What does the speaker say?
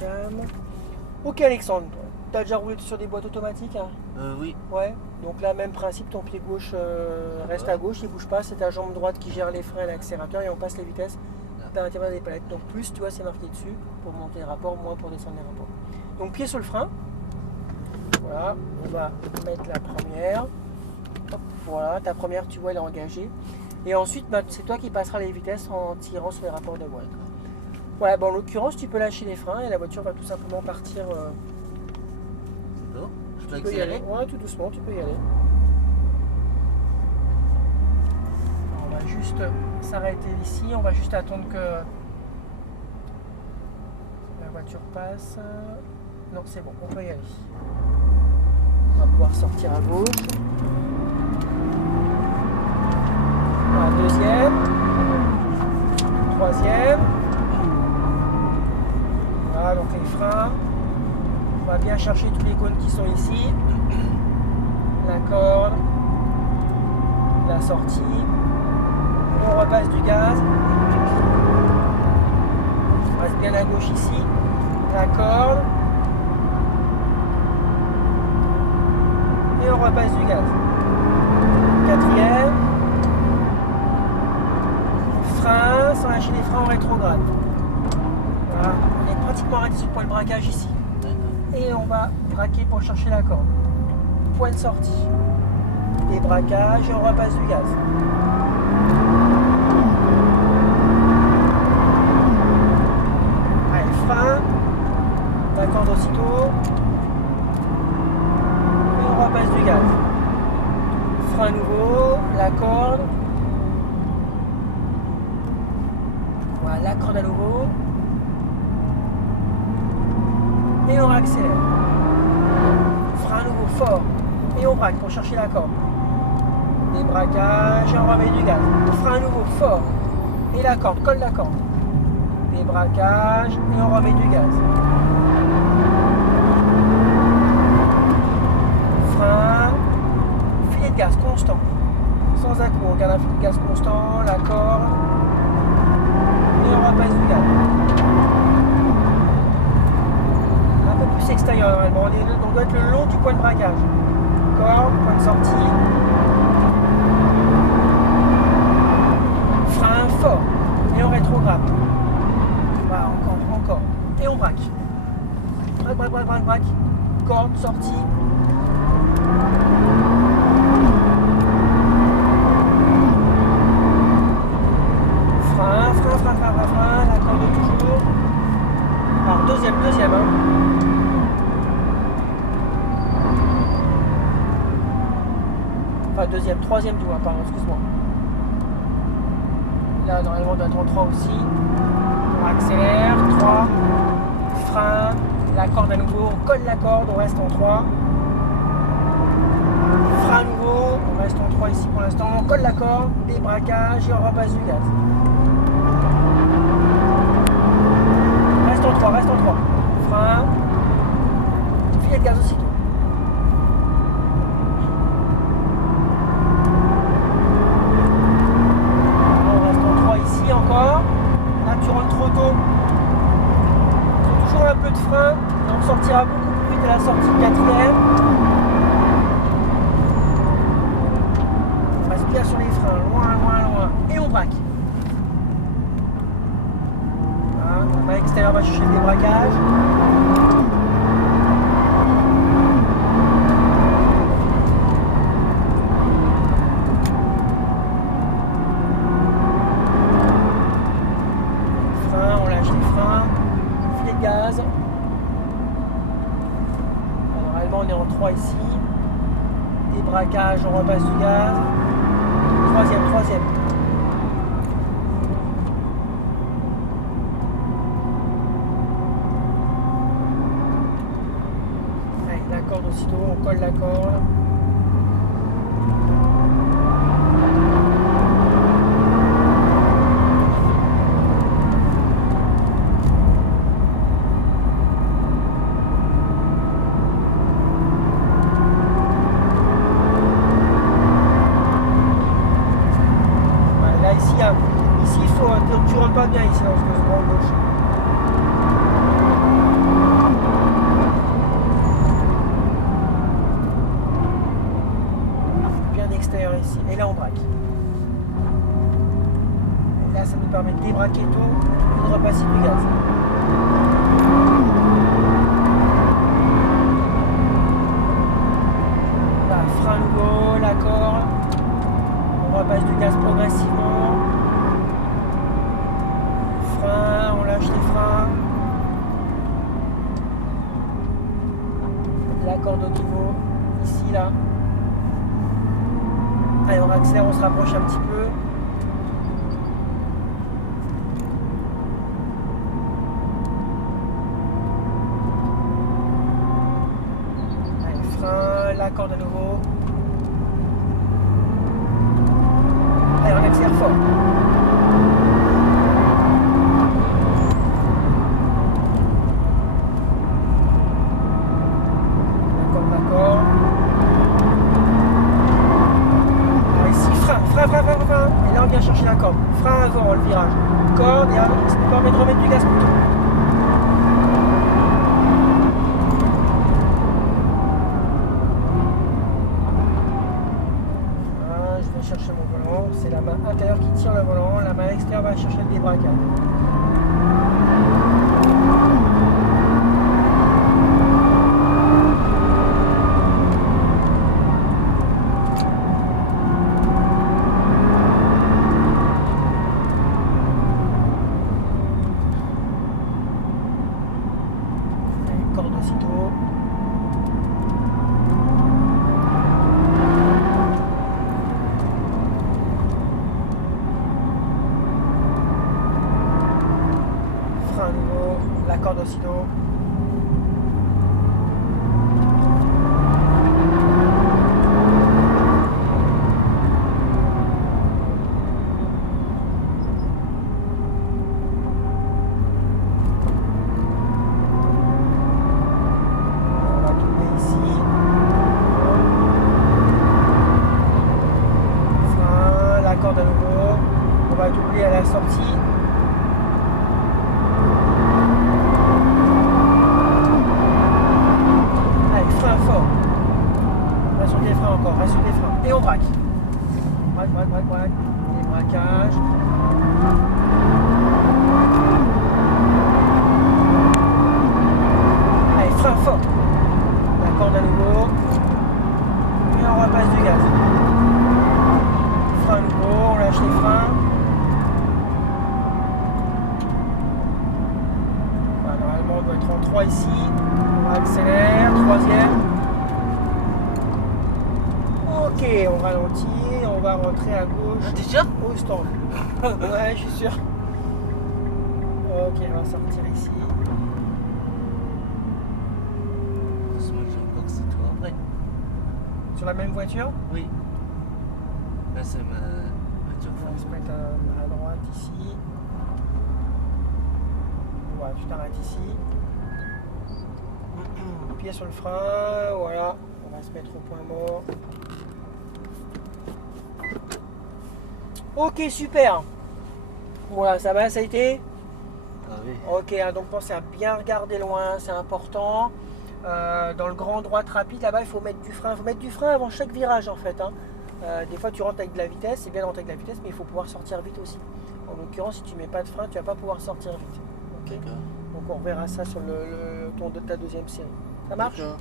cam. Ok Alexandre, t'as déjà roulé sur des boîtes automatiques hein? Oui. Ouais. Donc là, même principe, ton pied gauche reste à gauche, il bouge pas, c'est ta jambe droite qui gère les freins et l'accélérateur et on passe les vitesses par l'intérieur des palettes. Donc plus, tu vois, c'est marqué dessus pour monter les rapports, moins pour descendre les rapports. Donc pied sur le frein. Voilà, on va mettre la première. Hop, voilà, ta première, tu vois, elle est engagée. Et ensuite, bah, c'est toi qui passeras les vitesses en tirant sur les rapports de boîte. Ouais, bon, en l'occurrence, tu peux lâcher les freins et la voiture va tout simplement partir. Oh, je peux Tu peux y aller. accélérer? Ouais, tout doucement, tu peux y aller. Alors, on va juste s'arrêter ici. On va juste attendre que la voiture passe. Non, c'est bon, on peut y aller. On va pouvoir sortir à gauche. Voilà, deuxième. Troisième. Voilà, donc les freins. On va bien chercher tous les cônes qui sont ici. La corde. La sortie. On repasse du gaz. On passe bien à gauche ici. La corde. Et on repasse du gaz. Quatrième. Frein, sans lâcher les freins en rétrograde. Voilà, on est pratiquement arrêté sur le point de braquage ici. Et on va braquer pour chercher la corde. Point de sortie. Débraquage et on repasse du gaz. Allez, frein. La corde aussitôt. Et on repasse du gaz. Frein nouveau. La corde. Voilà, la corde à nouveau. Et on accélère. Frein nouveau fort. Et on braque pour chercher la corde. Débraquage et on remet du gaz. Frein nouveau fort. Et la corde, colle la corde. Débraquage et on remet du gaz. Frein. Filet de gaz constant. Sans à-coup, on garde un filet de gaz constant, la corde. Et on repasse du gaz. Un peu plus extérieur normalement. On doit être le long du point de braquage. Corde, point de sortie. Frein fort. Et on rétrograde. Voilà, encore. Et on braque. Braque. Corde, sortie. Frein. La corde toujours. Alors deuxième. Hein. Enfin troisième du moins, pardon, excuse-moi. Là, normalement, on doit être en 3 aussi. On accélère, 3. Frein, la corde à nouveau, on colle la corde, on reste en 3. Frein à nouveau, on reste en 3 ici pour l'instant. On colle la corde, débraquage et on repasse du gaz. Reste en 3. Frein, filet de gaz aussitôt. Encore, là tu rentres trop tôt, il faut toujours un peu de frein et on sortira beaucoup plus vite à la sortie de quatrième. On passe bien sur les freins, loin et on braque. Voilà, on va à l'extérieur, on va chercher le débraquage. Gaz. Alors, normalement on est en 3 ici. Débraquage, on repasse du gaz. Troisième. Allez, la corde aussitôt, on colle la corde. Ici, tu rentres pas bien ici dans ce gauche. corde au niveau, ici, là. Allez, on accélère, on se rapproche un petit peu. Allez, frein, la corde à nouveau. Allez, on accélère fort. D'accord. Allez, ici, frein. Et là, on vient chercher la corde. Frein avant, le virage. Corde, et ça nous permet de remettre du gaz plutôt. Je vais chercher mon volant. C'est la main intérieure qui tire le volant. La main extérieure va chercher le débraquage. Corde aussitôt. Frein à nouveau, la corde aussitôt. Corde à nouveau, on va doubler à la sortie. Allez, frein fort. Reste sur des freins encore, reste sur des freins. Et on braque. Braque. Débraquage. Allez, frein fort. La corde à nouveau. Et on repasse du gaz. Frein nouveau, on lâche les freins. Voilà, normalement on doit être en 3 ici. On accélère, troisième. Ok, on ralentit, on va rentrer à gauche. Ah, t'es sûr? Au stand. Ouais, je suis sûr. Ok, on va sortir ici. Heureusement que j'ai encore que c'est toi après. Sur la même voiture. Oui. Là, c'est ma voiture. On va se mettre à droite ici. Voilà, tu t'arrêtes ici. Pied sur le frein, voilà. On va se mettre au point mort. Ok, super. Voilà, ça va, ça a été. Ah oui. Ok, donc pensez à bien regarder loin, c'est important. Dans le grand droite rapide, là-bas, il faut mettre du frein. Il faut mettre du frein avant chaque virage, en fait. Hein. Des fois, tu rentres avec de la vitesse, c'est bien de rentrer avec de la vitesse, mais il faut pouvoir sortir vite aussi. En l'occurrence, si tu mets pas de frein, tu vas pas pouvoir sortir vite. Okay. D'accord. Donc, on reverra ça sur le tour de ta deuxième série. Ça marche? D'accord.